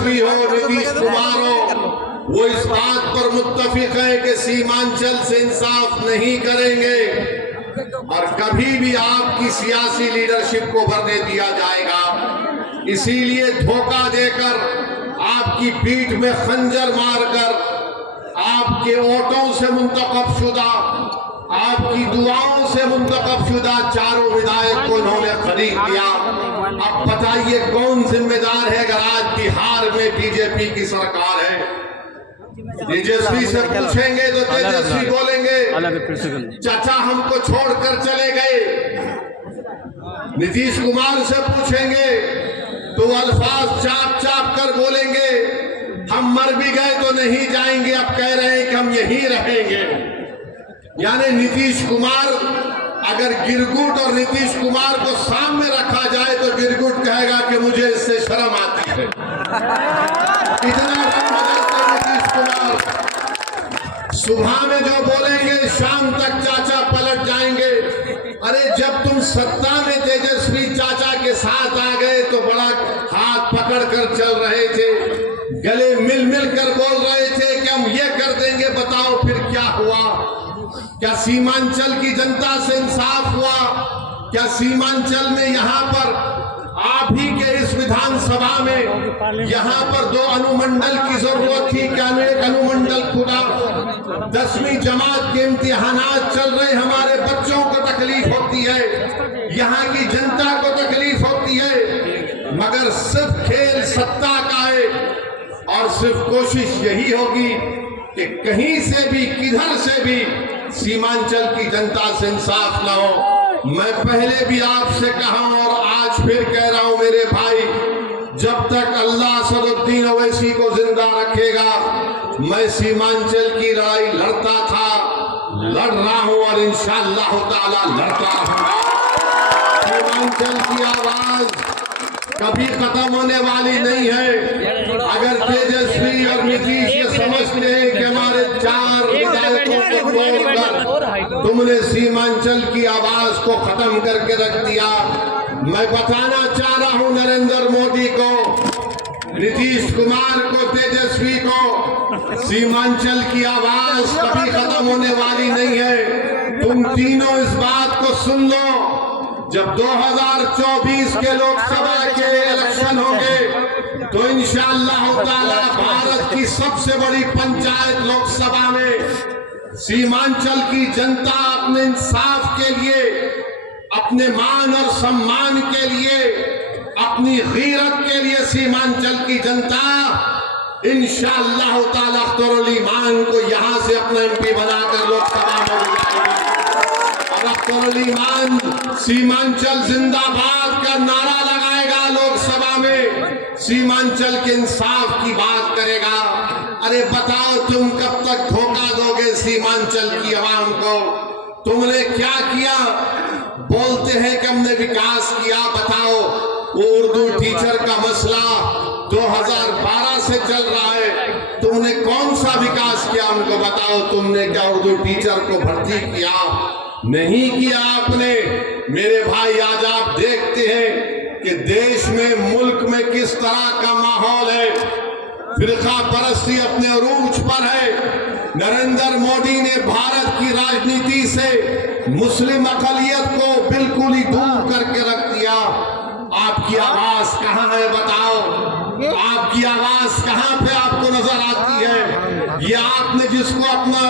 तेजस्वी हो, नीतीश कुमार हो, वो इस बात पर मुत्तफिक है कि सीमांचल से इंसाफ नहीं करेंगे और कभी भी आपकी सियासी लीडरशिप को भरने दिया जाएगा। इसीलिए धोखा देकर, आपकी पीठ में खंजर मारकर, आपके वोटों से मुंतखब शुदा, आपकी दुआओं से मुंतखब शुदा चारों विधायक को इन्होंने खरीद लिया। अब बताइए कौन जिम्मेदार है अगर आज बिहार में बीजेपी की सरकार है? तेजस्वी से पूछेंगे तो तेजस्वी बोलेंगे चाचा हमको छोड़कर चले गए। नीतीश कुमार से पूछेंगे तो अल्फाज चाप चाप कर बोलेंगे हम मर भी गए तो नहीं जाएंगे, अब कह रहे हैं कि हम यहीं रहेंगे। यानी नीतीश कुमार, अगर गिरगुट और नीतीश कुमार को सामने रखा जाए तो गिरगुट कहेगा कि मुझे इससे शर्म आती है। इतना नीतीश कुमार सुबह में जो बोलेंगे शाम तक चाचा पलट जाएंगे। अरे जब तुम सत्ता में तेजस्वी चाचा के साथ आ गए तो बड़ा हाथ पकड़ कर चल रहे थे, गले मिल मिल कर बोल रहे थे कि हम ये कर देंगे, बताओ फिर क्या हुआ? क्या सीमांचल की जनता से इंसाफ हुआ? क्या सीमांचल में यहाँ पर आप ही के इस विधानसभा में यहाँ पर 2 अनुमंडल की जरूरत थी? क्या एक अनुमंडल खुला? 10वीं जमात के इम्तिहानात चल रहे, हमारे बच्चों को तकलीफ होती है, यहाँ की जनता को तकलीफ होती है, मगर सिर्फ खेल सत्ता का है और सिर्फ कोशिश यही होगी कि कहीं से भी किधर से भी सीमांचल की जनता से इंसाफ न हो। मैं पहले भी आपसे कहा और आज फिर कह रहा हूं मेरे भाई, जब तक अल्लाह असदुद्दीन ओवैसी को जिंदा रखेगा मैं सीमांचल की लड़ाई लड़ता था, लड़ रहा हूं और इंशाअल्लाह ताला लड़ता रहूंगा। सीमांचल की आवाज कभी खत्म होने वाली नहीं है। अगर तेजस्वी और नीतीश ये समझते हैं कि हमारे 4 विधायकों को तोड़कर तुमने सीमांचल की आवाज को खत्म करके रख दिया, मैं बताना चाह रहा हूं नरेंद्र मोदी को, नीतीश कुमार को, तेजस्वी को, सीमांचल की आवाज कभी खत्म होने वाली नहीं है। तुम तीनों इस बात को सुन लो, जब 2024 के लोकसभा के इलेक्शन होंगे तो इंशाअल्लाह ताला भारत की सबसे बड़ी पंचायत लोकसभा में सीमांचल की जनता अपने इंसाफ के लिए, अपने मान और सम्मान के लिए, अपनी गीरत के लिए सीमांचल की जनता इंशाअल्लाह ताला अख्तरुल ईमान को यहां से अपना एमपी बनाकर लोकसभा में बुलाएगी। और अख्तरुल ईमान सीमांचल जिंदाबाद का नारा लगाएगा, लोकसभा में सीमांचल के इंसाफ की बात करेगा। अरे बताओ तुम कब तक धोखा दोगे सीमांचल की आवाम को? तुमने क्या किया? बोलते हैं कि हमने विकास किया, बताओ वो उर्दू टीचर का मसला 2012 से चल रहा है, तुमने कौन सा विकास किया हमको बताओ? तुमने क्या उर्दू टीचर को भर्ती किया? नहीं किया आपने। मेरे भाई आज आप देखते हैं कि देश में, मुल्क में किस तरह का माहौल है, फिरका परस्ती अपने अरूज पर है। नरेंद्र मोदी ने भारत की राजनीति से मुस्लिम अक़लियत को बिल्कुल ही दूर करके रख दिया। आपकी आवाज कहाँ है बताओ? आपकी आवाज कहाँ पे आपको नजर आती है? ये आपने जिसको अपना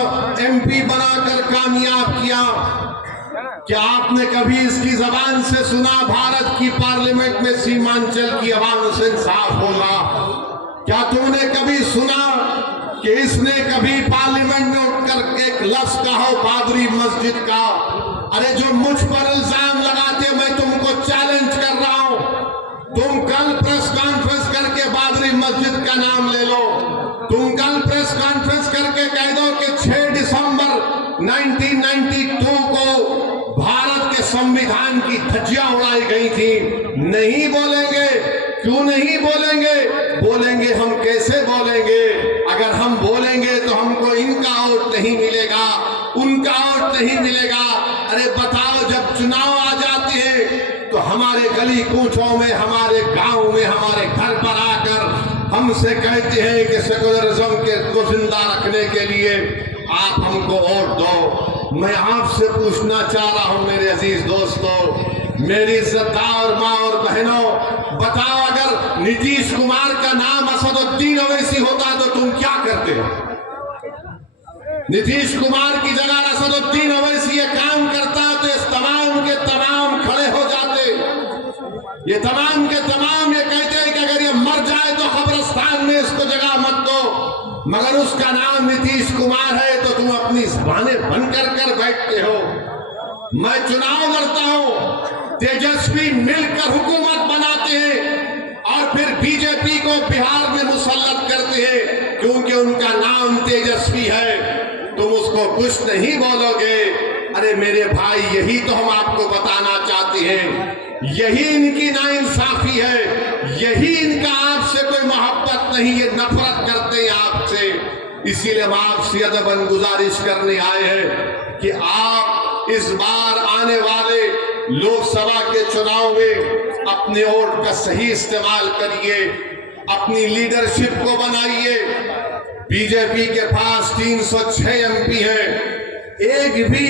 एमपी बनाकर कामयाब किया, क्या आपने कभी इसकी जबान से सुना भारत की पार्लियामेंट में सीमांचल की आवाम से इंसाफ होगा? क्या तुमने कभी सुना कि इसने कभी पार्लियामेंट में उठकर एक लफ्ज कहा हो बाबरी मस्जिद का? अरे जो मुझ पर इल्जाम लगाते, मैं तुमको चैलेंज कर रहा हूं, तुम कल प्रेस कॉन्फ्रेंस करके बाबरी मस्जिद का नाम ले लो। तुम कल प्रेस कॉन्फ्रेंस करके कह दो कि 6 दिसंबर 1992 को भारत के संविधान की धज्जियां उड़ाई गई थी। नहीं बोलेंगे। क्यों नहीं बोलेंगे? बोलेंगे हम कैसे बोलेंगे? अगर हम बोलेंगे तो हमको इनका वोट नहीं मिलेगा, उनका वोट नहीं मिलेगा। अरे बताओ, जब चुनाव आ जाते हैं तो हमारे गली कूचों में, हमारे गांव में, हमारे घर पर आकर हमसे कहते हैं कि सेकुलरिज्म को जिंदा रखने के लिए आप हमको वोट दो। मैं आपसे पूछना चाह रहा हूं मेरे अजीज दोस्तों, मेरी इज्जतदार माँ और बहनों, बताओ अगर नीतीश कुमार का नाम असदुद्दीन ओवैसी होता तो तुम क्या करते हो? नीतीश कुमार की जगह असदुद्दीन ओवैसी ये काम करता तो इस तमाम के तमाम खड़े हो जाते। ये तमाम के तमाम ये कहते हैं कि अगर ये मर जाए तो कब्रिस्तान में इसको जगह मत दो, मगर उसका नाम नीतीश कुमार है तो तुम अपनी ज़बानें बंद कर बैठते हो। मैं चुनाव लड़ता हूं, तेजस्वी मिलकर हुकूमत बनाते हैं और फिर बीजेपी को बिहार में मुसल्लत करते हैं क्योंकि उनका नाम तेजस्वी है। तुम उसको कुछ नहीं बोलोगे। अरे मेरे भाई, यही तो हम आपको बताना चाहते हैं, यही इनकी नाइंसाफी है, यही इनका आपसे कोई मोहब्बत नहीं, ये नफरत करते हैं आपसे। इसीलिए हम आपसे अदबन गुजारिश करने आए हैं कि आप इस बार आने वाले लोकसभा के चुनाव में अपने वोट का सही इस्तेमाल करिए, अपनी लीडरशिप को बनाइए। बीजेपी के पास 306 एमपी है, एक भी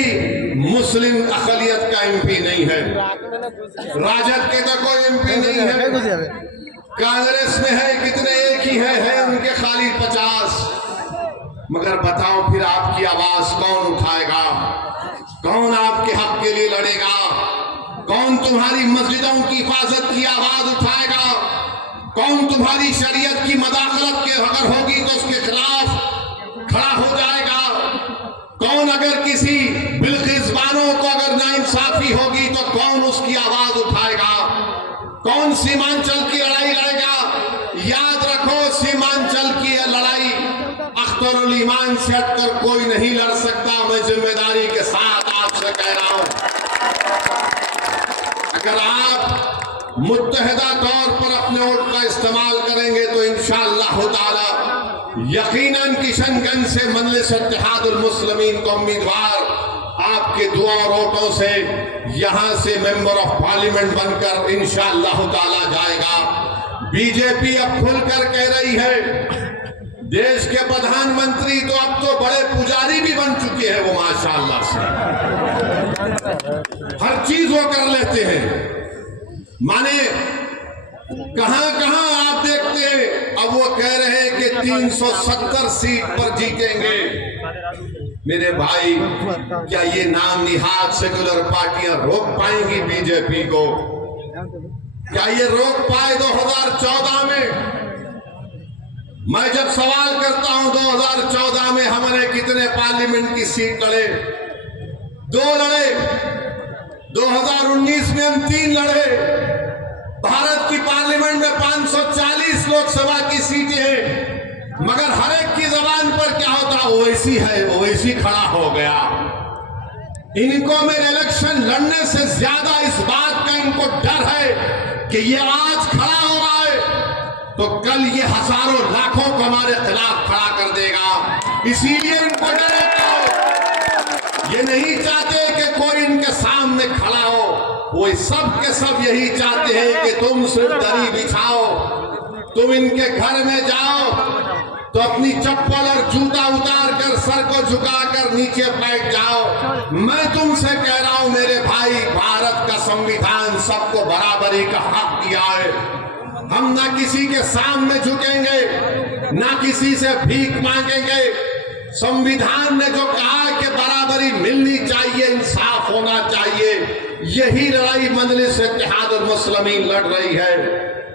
मुस्लिम अकलियत का एमपी नहीं है। राजद के तो कोई एमपी नहीं है। कांग्रेस में है कितने, एक ही है उनके खाली 50। मगर बताओ फिर आपकी आवाज कौन उठाएगा? कौन आपके हक के लिए लड़ेगा? कौन तुम्हारी मस्जिदों की हिफाजत की आवाज उठाएगा? कौन तुम्हारी शरीयत की मदाखलत के अगर होगी तो उसके खिलाफ खड़ा हो जाएगा? कौन अगर किसी बिल्किस बानो को अगर नाइंसाफी होगी तो कौन उसकी आवाज उठाएगा? कौन सीमांचल की लड़ाई लड़ेगा? याद रखो, सीमांचल की लड़ाई अख्तरुल ईमान से हटकर कोई नहीं लड़ सकता। मैं जिम्मेदारी के साथ आपसे कह रहा हूं, अगर आप मुत्तहिदा तौर पर अपने वोट का इस्तेमाल करेंगे तो इंशाअल्लाह ताला यकीनन किशनगंज से मजलिस इत्तेहादुल मुस्लिमीन का उम्मीदवार आपके दुआ और वोटों से यहां से मेंबर ऑफ पार्लियामेंट बनकर इंशाअल्लाह ताला जाएगा। बीजेपी अब खुलकर कह रही है, देश के प्रधानमंत्री तो अब तो बड़े पुजारी भी बन चुके हैं वो, माशाअल्लाह से हर चीज वो कर लेते हैं। माने कहां कहां आप देखते हैं, अब वो कह रहे हैं कि 370 सीट पर जीतेंगे। मेरे भाई, क्या ये नाम निहाद सेकुलर पार्टियां रोक पाएंगी बीजेपी को? क्या ये रोक पाए 2014 में? मैं जब सवाल करता हूं 2014 में हमने कितने पार्लियामेंट की सीट लड़े? 2 लड़े। 2019 में हम 3 लड़े। भारत की पार्लियामेंट में 540 लोकसभा की सीटें हैं, मगर हर एक की जबान पर क्या होता? ओवैसी है, ओवैसी खड़ा हो गया। इनको मेरे इलेक्शन लड़ने से ज्यादा इस बात का इनको डर है कि ये आज खड़ा हो रहा है तो कल ये हजारों लाखों को हमारे खिलाफ खड़ा कर देगा। इसीलिए इनको डर है। ये नहीं चाहते कि कोई इनके सामने खड़ा हो। वो सब के सब यही चाहते हैं कि तुम सिर्फ दरी बिछाओ, तुम इनके घर में जाओ तो अपनी चप्पल और जूता उतार कर सर को झुकाकर नीचे बैठ जाओ। मैं तुमसे कह रहा हूं मेरे भाई, भारत का संविधान सबको बराबरी का हक दिया है। हम ना किसी के सामने झुकेंगे, ना किसी से भीख मांगेंगे। संविधान ने जो कहा कि बराबरी मिलनी चाहिए, इंसाफ होना चाहिए, यही लड़ाई मजलिस इत्तेहादुल मुस्लिमीन लड़ रही है।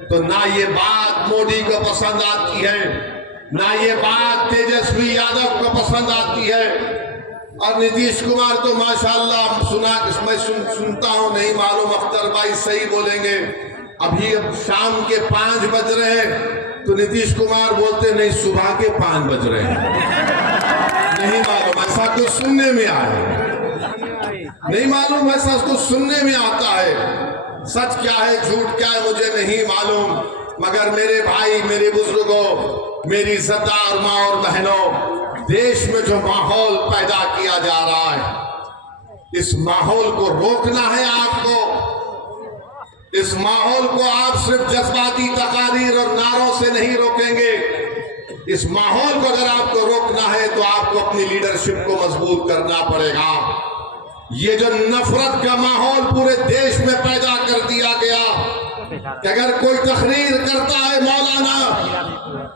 तो ना ये बात मोदी को पसंद आती है, ना ये बात तेजस्वी यादव को पसंद आती है। और नीतीश कुमार तो माशाल्लाह सुनता हूं, नहीं मालूम अख्तर भाई सही बोलेंगे, अभी अब शाम के 5 बज रहे हैं तो नीतीश कुमार बोलते नहीं सुबह के 5 बज रहे हैं। नहीं मालूम, ऐसा कुछ सुनने में आया, नहीं मालूम, ऐसा कुछ सुनने में आता है। सच क्या है झूठ क्या है मुझे नहीं मालूम, मगर मेरे भाई, मेरे बुजुर्गों, मेरी इज्जतदार माँ और बहनों, देश में जो माहौल पैदा किया जा रहा है, इस माहौल को रोकना है आपको। इस माहौल को आप सिर्फ जज्बाती तकारीर और नारों से नहीं रोकेंगे। इस माहौल को अगर आपको रोकना है तो आपको अपनी लीडरशिप को मजबूत करना पड़ेगा। ये जो नफरत का माहौल पूरे देश में पैदा कर दिया गया कि अगर कोई तकरीर करता है मौलाना,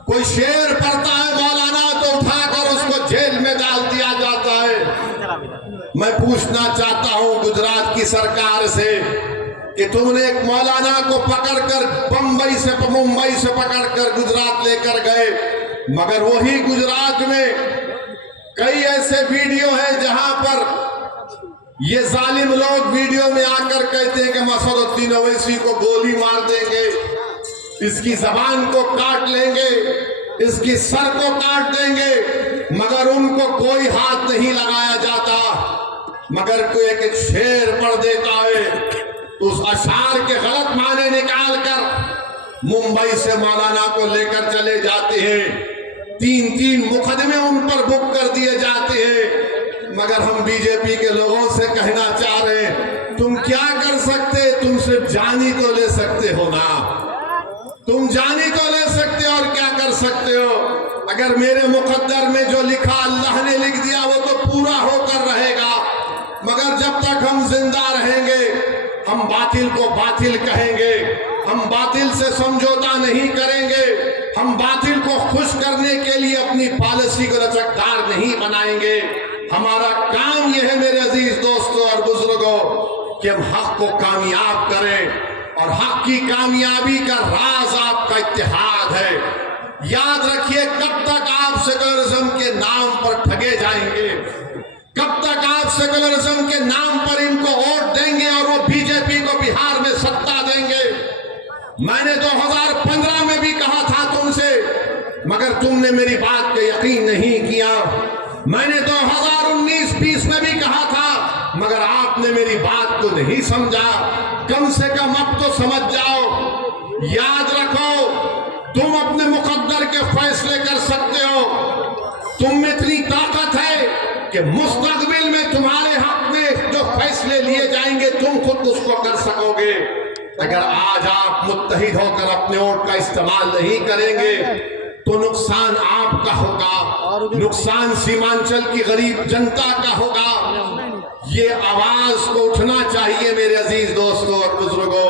कोई शेर पढ़ता है मौलाना, तो उठाकर उसको जेल में डाल दिया जाता है। मैं पूछना चाहता हूं गुजरात की सरकार से कि तुमने एक मौलाना को पकड़कर मुंबई से पकड़कर गुजरात लेकर गए, मगर वही गुजरात में कई ऐसे वीडियो हैं जहां पर ये जालिम लोग वीडियो में आकर कहते हैं कि मसदुद्दीन ओवैसी को गोली मार देंगे, इसकी जबान को काट लेंगे, इसकी सर को काट देंगे, मगर उनको कोई हाथ नहीं लगाया जाता। मगर कोई एक शेर पढ़ देता है तो उस अशार के गलत माने निकाल कर मुंबई से मौलाना को लेकर चले जाते हैं। 3-3 मुकदमे उन पर बुक कर दिए जाते हैं। मगर हम बीजेपी के लोगों से कहना चाह रहे हैं, तुम क्या कर सकते? तुम सिर्फ जानी तो ले सकते हो ना, तुम जानी तो ले सकते हो, और क्या कर सकते हो? अगर मेरे मुकद्दर में जो लिखा अल्लाह ने लिख दिया वो तो पूरा होकर रहेगा, मगर जब तक हम जिंदा रहेंगे हम बातिल को बातिल कहेंगे, हम बातिल से समझौता नहीं करेंगे, हम बातिल को खुश करने के लिए अपनी पॉलिसी को लचकदार नहीं बनाएंगे। हमारा काम यह है मेरे अजीज दोस्तों और बुजुर्गों कि हम हक को कामयाब करें, और हक की कामयाबी का राज आपका इत्तेहाद है। याद रखिए, कब तक आप सेकुलरिज्म के नाम पर ठगे जाएंगे, कब तक आप सेकुलरिज्म के नाम पर इनको वोट देंगे और वो बीजेपी को बिहार में सत्ता देंगे। मैंने 2015 में भी कहा था तुमसे, मगर तुमने मेरी बात पे यकीन नहीं किया। मैंने 2019-20 में भी कहा था, मगर आपने मेरी बात को नहीं समझा। कम से कम अब तो समझ जाओ। याद रखो, तुम अपने मुकद्दर के फैसले कर सकते हो। तुम में इतनी ताकत है कि मुस्तकबिल में तुम्हारे हक में जो फैसले लिए जाएंगे तुम खुद उसको कर सकोगे। अगर आज आप मुत्तहिद होकर अपने वोट का इस्तेमाल नहीं करेंगे तो नुकसान आपका होगा, नुकसान सीमांचल की गरीब जनता का होगा। ये आवाज को उठना चाहिए मेरे अजीज दोस्तों और बुजुर्गों।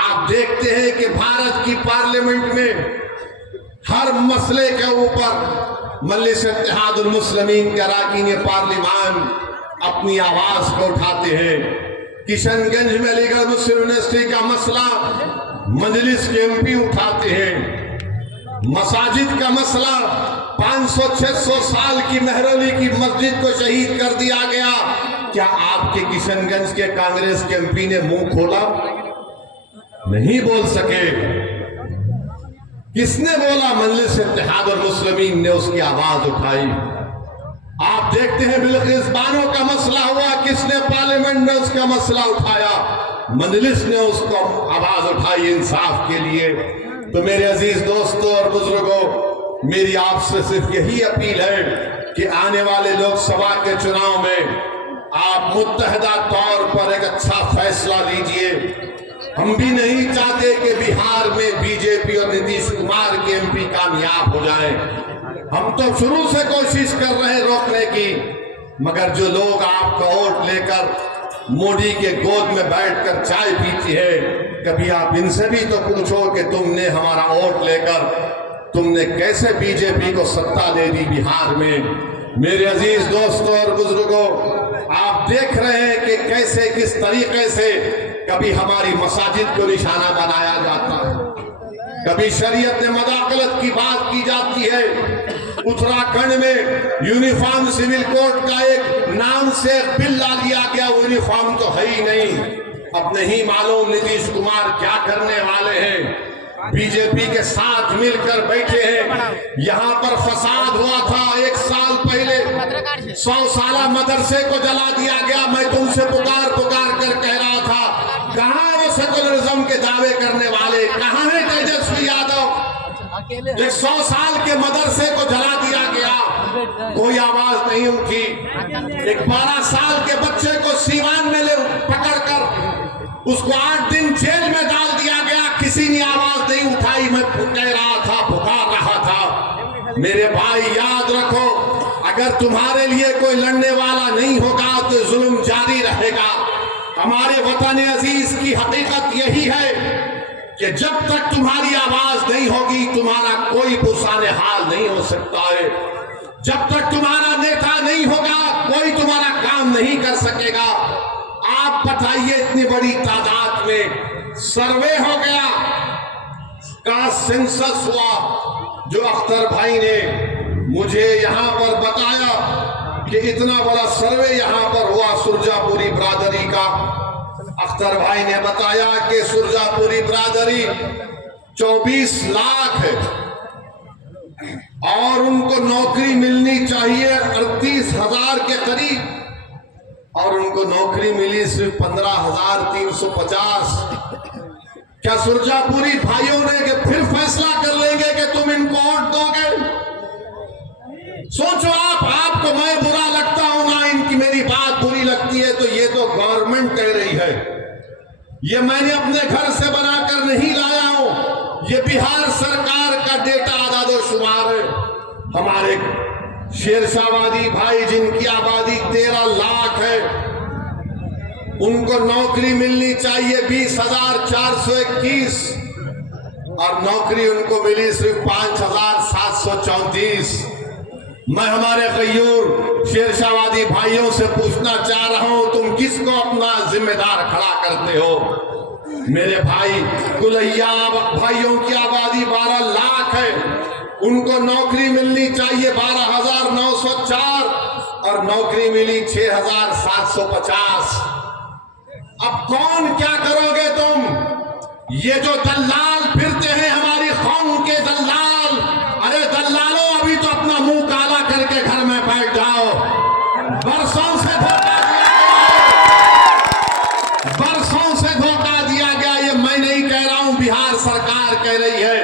आप देखते हैं कि भारत की पार्लियामेंट में हर मसले के ऊपर मजलिस इत्तेहादुल मुस्लिमीन के अरकान पार्लिमान अपनी आवाज को उठाते हैं। किशनगंज में अलीगढ़ मुस्लिम यूनिवर्सिटी का मसला मजलिस के एमपी उठाते हैं। मसाजिद का मसला 500-600 साल की मेहरौली की मस्जिद को शहीद कर दिया गया। क्या आपके किशनगंज के कांग्रेस के एमपी ने मुंह खोला? नहीं बोल सके। किसने बोला? मजलिस इत्तेहादुल मुस्लिमीन ने उसकी आवाज उठाई। आप देखते हैं बिल्किस बानो का मसला हुआ, किसने पार्लियामेंट में उसका मसला उठाया? मजलिस ने उसको आवाज उठाई इंसाफ के लिए। तो मेरे अजीज दोस्तों और बुजुर्गों, मेरी आपसे सिर्फ यही अपील है कि आने वाले लोकसभा के चुनाव में आप मुत्तहदा तौर पर एक अच्छा फैसला लीजिए। हम भी नहीं चाहते कि बिहार में बीजेपी और नीतीश कुमार के एमपी कामयाब हो जाएं। हम तो शुरू से कोशिश कर रहे हैं रोकने की, मगर जो लोग आपका वोट लेकर मोदी के गोद में बैठकर चाय पीती है, कभी आप इनसे भी तो पूछो कि तुमने हमारा वोट लेकर तुमने कैसे बीजेपी को सत्ता दे दी बिहार में। मेरे अजीज दोस्तों और बुजुर्गों, आप देख रहे हैं कि कैसे किस तरीके से कभी हमारी मसाजिद को निशाना बनाया जाता है, कभी शरीयत ने मदाखलत की बात की जाती है। उत्तराखंड में यूनिफॉर्म सिविल कोड का एक नाम से बिल ला लिया गया, यूनिफॉर्म तो है ही नहीं। अब नहीं मालूम नीतीश कुमार क्या करने वाले हैं। बीजेपी के साथ मिलकर बैठे हैं। यहाँ पर फसाद हुआ था 1 साल पहले, 100 साला मदरसे को जला दिया गया। मैं तुमसे पुकार कर कह रहा था, कहाँ वो सेकुलरिज्म के दावे करने वाले, कहाँ है तेजस्वी यादव? 100 साल के मदरसे को जला दिया गया, कोई आवाज नहीं उठी। एक 12 साल के बच्चे को सीवान में ले पकड़कर उसको 8 दिन जेल में कह रहा था, पुकार रहा था। मेरे भाई याद रखो, अगर तुम्हारे लिए कोई लड़ने वाला नहीं होगा तो जुल्म जारी रहेगा। हमारे वतन अजीज की हकीकत यही है कि जब तक तुम्हारी आवाज नहीं होगी तुम्हारा कोई पुरसाने हाल नहीं हो सकता है। जब तक तुम्हारा नेता नहीं होगा कोई तुम्हारा काम नहीं कर सकेगा। आप बताइए, इतनी बड़ी तादाद में सर्वे हो गया, का सेंसस हुआ, जो अख्तर भाई ने मुझे यहां पर बताया कि इतना बड़ा सर्वे यहां पर हुआ सुरजापुरी बिरादरी का। अख्तर भाई ने बताया कि सुरजापुरी बिरादरी 24 लाख है और उनको नौकरी मिलनी चाहिए 38,000 के करीब, और उनको नौकरी मिली सिर्फ 15,350। क्या सुरजापुरी भाइयों ने कि फिर फैसला कर लेंगे कि तुम इनको वोट दोगे? सोचो आपको मैं बुरा लगता हूं ना इनकी मेरी बात बुरी लगती है, तो ये तो गवर्नमेंट कह रही है, ये मैंने अपने घर से बनाकर नहीं लाया हूं, ये बिहार सरकार का डेटा आदादोशुमार है। हमारे शेरशाहवादी भाई जिनकी आबादी 13 लाख है, उनको नौकरी मिलनी चाहिए 20,421 और नौकरी उनको मिली सिर्फ 5,734। मैं हमारे गयूर शेरशाहवादी भाइयों से पूछना चाह रहा हूं, तुम किसको अपना जिम्मेदार खड़ा करते हो? मेरे भाई, कुलैया भाइयों की आबादी 12 लाख है, उनको नौकरी मिलनी चाहिए 12,904 और नौकरी मिली 6,750। अब कौन क्या करोगे तुम? ये जो दल्लाल फिरते हैं, हमारी कौम के दल्लाल, अरे दल्लालों अभी तो अपना मुंह काला करके घर में बैठ जाओ। बरसों से धोखा बरसों से धोखा दिया गया। ये मैं नहीं कह रहा हूं, बिहार सरकार कह रही है।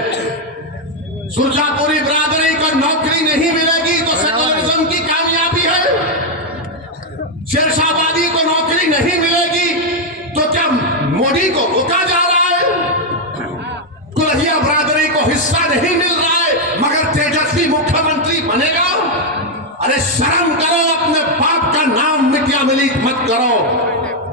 सुरजापुरी बिरादरी को नौकरी नहीं मिलेगी तो सेकुलरिज्म की कामयाबी है। शेरशाहवादी को नौकरी नहीं मिलेगी तो क्या मोदी को रोका जा रहा है? कुलहिया बिरादरी को हिस्सा नहीं मिल रहा है मगर तेजस्वी मुख्यमंत्री बनेगा? अरे शर्म करो, अपने बाप का नाम मिटिया मिलीत मत करो।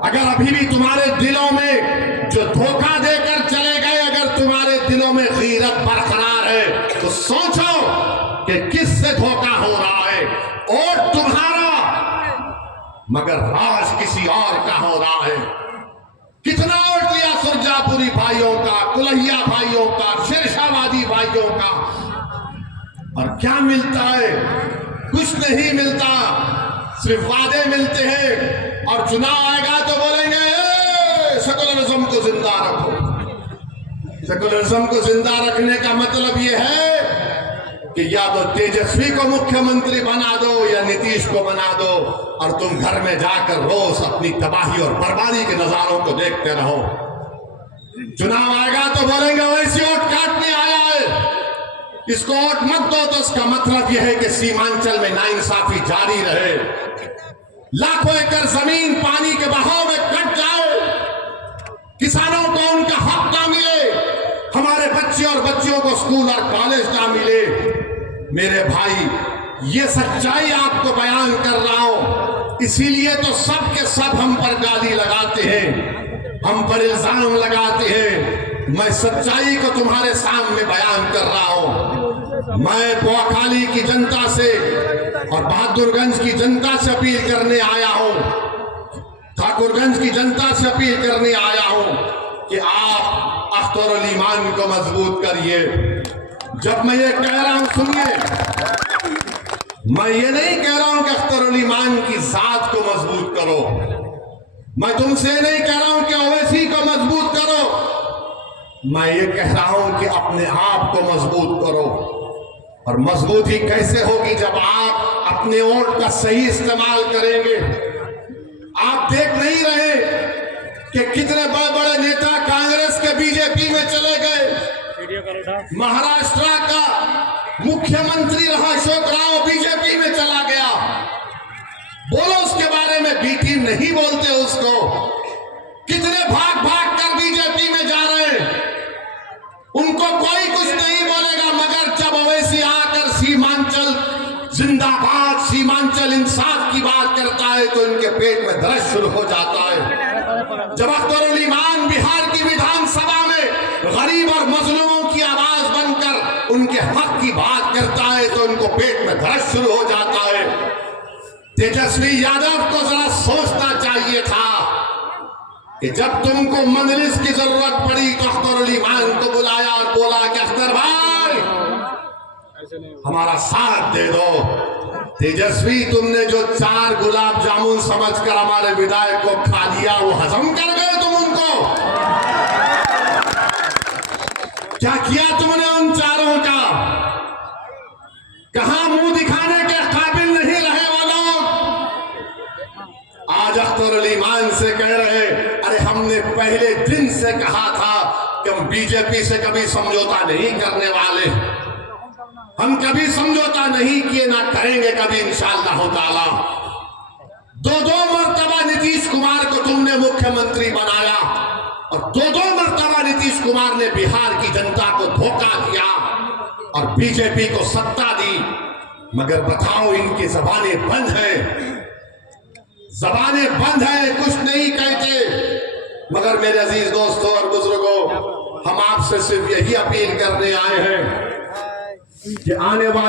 अगर अभी भी तुम्हारे दिलों में जो धोखा देकर चले गए, अगर तुम्हारे दिलों में गीरत बरकरार है तो सोचो कि किससे धोखा हो रहा है। वोट तुम्हारा मगर राज किसी और का हो रहा है। कितना वोट लिया सुरजापुरी भाइयों का, कुलहिया भाइयों का, शेरशाहवादी भाइयों का, और क्या मिलता है? कुछ नहीं मिलता, सिर्फ वादे मिलते हैं और चुनाव आएगा तो बोलेंगे सेकुलरिज्म को जिंदा रखो। सेकुलरिज्म को जिंदा रखने का मतलब यह है कि या तो तेजस्वी को मुख्यमंत्री बना दो या नीतीश को बना दो और तुम घर में जाकर रोज अपनी तबाही और बर्बादी के नजारों को देखते रहो। चुनाव आएगा तो बोलेंगे वैसे वोट काटने आया है, इसको वोट मत दो। तो इसका मतलब यह है कि सीमांचल में नाइंसाफी जारी रहे, लाखों एकड़ जमीन पानी के बहाव में कट जाए, किसानों को उनका हक ना मिले, हमारे बच्चे और बच्चियों को स्कूल और कॉलेज ना मिले। मेरे भाई, ये सच्चाई आपको बयान कर रहा हूं, इसीलिए तो सब के सब हम पर गाली लगाते हैं, हम पर इल्जाम लगाते हैं। मैं सच्चाई को तुम्हारे सामने बयान कर रहा हूं। मैं पोखाली की जनता से और बहादुरगंज की जनता से अपील करने आया हूं, ठाकुरगंज की जनता से अपील करने आया हूं कि आप अख्तरुल ईमान को मजबूत करिए। जब मैं ये कह रहा हूं, सुनिए, मैं ये नहीं कह रहा हूं कि अख्तरुल ईमान की जात को मजबूत करो, मैं तुमसे नहीं कह रहा हूं कि ओवैसी को मजबूत करो, मैं ये कह रहा हूं कि अपने आप को मजबूत करो। और मजबूती कैसे होगी? जब आप अपने वोट का सही इस्तेमाल करेंगे। आप देख नहीं रहे कि कितने बड़े बड़े नेता कांग्रेस के बीजेपी में चले गए। महाराष्ट्र का मुख्यमंत्री रहा अशोक राव बीजेपी में चला गया। बोलो उसके बारे में, बी टीम नहीं बोलते उसको। कितने भाग भाग कर बीजेपी में जा रहे हैं, उनको कोई कुछ नहीं बोले। जिंदाबाद सीमांचल इंसाफ की बात करता है तो इनके पेट में दर्द शुरू हो जाता है। जब अख्तरुल ईमान बिहार की विधानसभा में गरीब और मजलूमों की आवाज बनकर उनके हक की बात करता है तो उनको पेट में दर्द शुरू हो जाता है। तेजस्वी यादव को जरा सोचना चाहिए था कि जब तुमको मजलिस की जरूरत पड़ी तो अख्तरुल ईमान को बुलाया और बोला कि अख्तर भाई हमारा साथ दे दो। तेजस्वी तुमने जो 4 गुलाब जामुन समझकर हमारे विधायक को खा लिया वो हजम कर गए तुम उनको। क्या किया तुमने उन 4 का? कहां मुंह दिखाने के काबिल नहीं रहे वो लोग। आज अख्तरुल ईमान से कह रहे अरे हमने पहले दिन से कहा था कि हम बीजेपी से कभी समझौता नहीं करने वाले, हम कभी समझौता नहीं किए, ना करेंगे कभी इंशाअल्लाह ताला। 2 मर्तबा नीतीश कुमार को तुमने मुख्यमंत्री बनाया और 2 मर्तबा नीतीश कुमार ने बिहार की जनता को धोखा दिया और बीजेपी को सत्ता दी। मगर बताओ इनकी जबानें बंद है, जबानें बंद है, कुछ नहीं कहते। मगर मेरे अजीज दोस्तों और बुजुर्गों, हम आपसे सिर्फ यही अपील करने आए हैं कि आने वाले